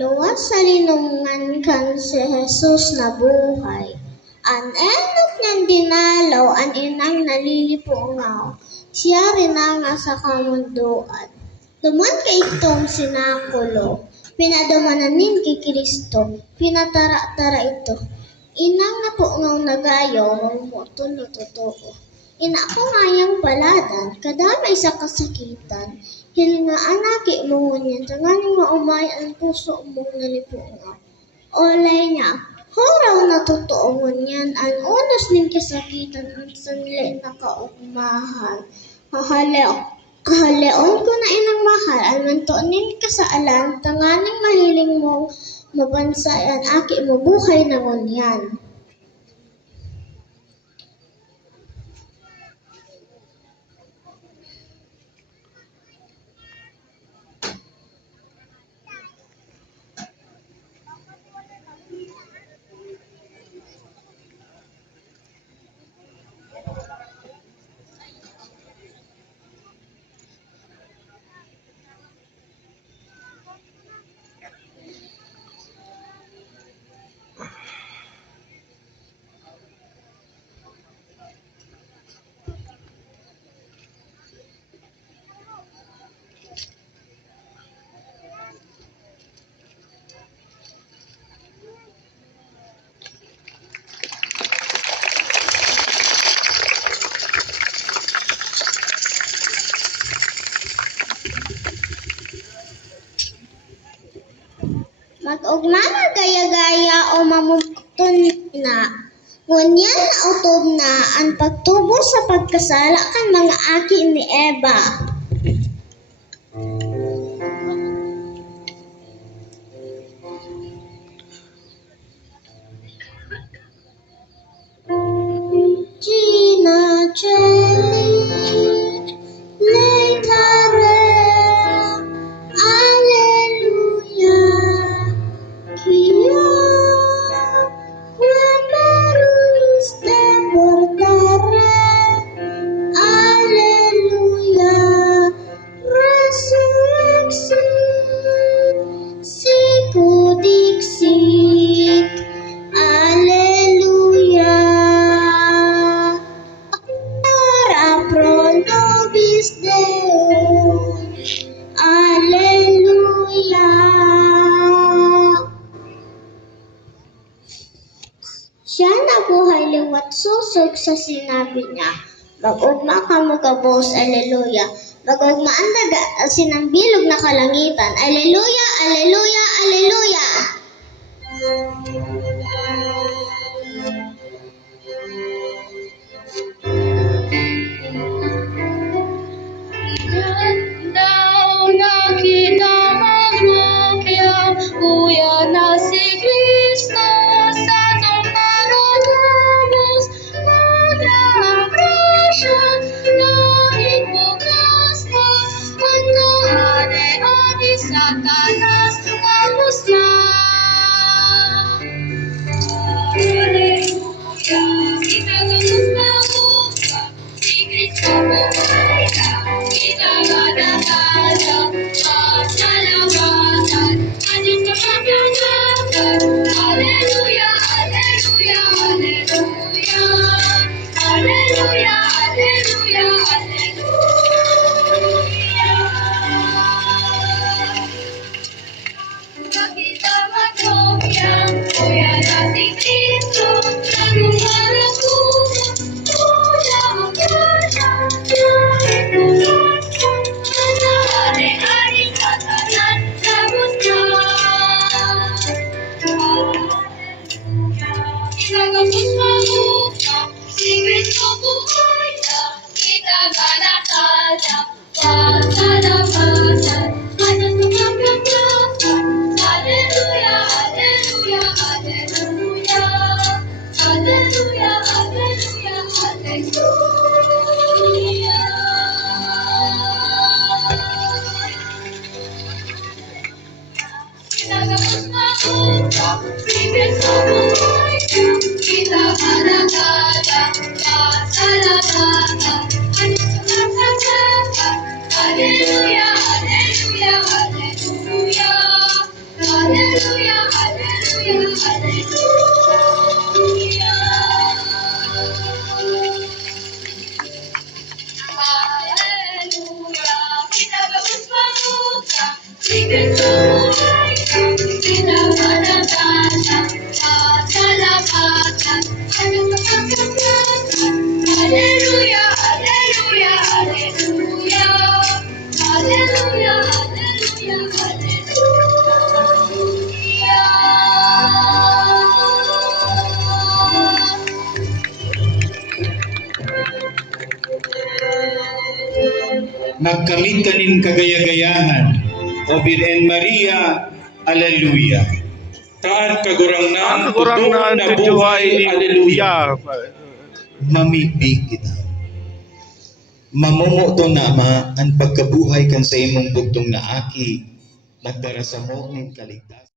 luwas sa linungan kan si Jesus na buhay. An enot niyang dinalaw, an inang nalilipungaw, siya rin nga sa kamunduan. Duman kay itong sinakulo, pinadumananin kay Kristo, pinatara-tara ito. Inang napungaw nagayaw, mamutol na totoo. Ina ko ngayang baladan, kadamay sa kasakitan, hilingaan naki mo ngunyan, tanganing maumay ang puso mong nalipungaw. Olay niya, horaw na totoo ngunyan, ang unos ning kasakitan, ang sanli na kaugmahan. Kahaleon ko na inang mahal, ang mantunin kasaalan, tanganing mahiling mong mabansayan, aki mo buhay na ngunyan. Mag-ugma na gaya-gaya o mamutun na. Ngunyan na utob na ang pagtubo sa pagkasala kan mga aki ni Eva. Gina Jelly, Leitare, siya nabuhay liwat susog sa sinabi niya. Mag-ugma ka magabos, aleluya. Mag-ugma ang daga at sinambilog na kalangitan. Aleluya, aleluya, aleluya. Daw nakita maglukya, kuya na si Kristo sa Satanas, vamos na. Aleluya, kita vamos na buka, si Kristo buhay na, kita manakala, pasalamatan, atin sa pagkakatan. Aleluya, aleluya, aleluya, aleluya, aleluya, aleluya. Kita magkopya, kuya natin Kristo, nagumara ko, kuya magkasya, kahit kumasa, sa hari-hari katanan, labos na. Kinagapos mabuka, si Kristo buhay na, kita manakala, pasalamatan, anan kumapaglasan. Aleluya, aleluya, aleluya, aleluya, aleluya, aleluya. Kinagapos mabuka, si Kristo buhay na, kita manakala, pasalamatan, anan kumapaglasan. Aleluya, Bibig sa buhay ka, pinapanagana, pasalamatan, anong makakapatan. Hallelujah, hallelujah, hallelujah. Hallelujah, hallelujah, hallelujah. Nagkamit kanin kagaya-gayahan, O Birhen Maria, Alleluia. Taat kagurang Kagurang na tujuhay, Alleluia. Mamibig kita. Mamungo to nama ang pagkabuhay kan sa imong bugtong na aki, nagdara sa mo ning kaligtas.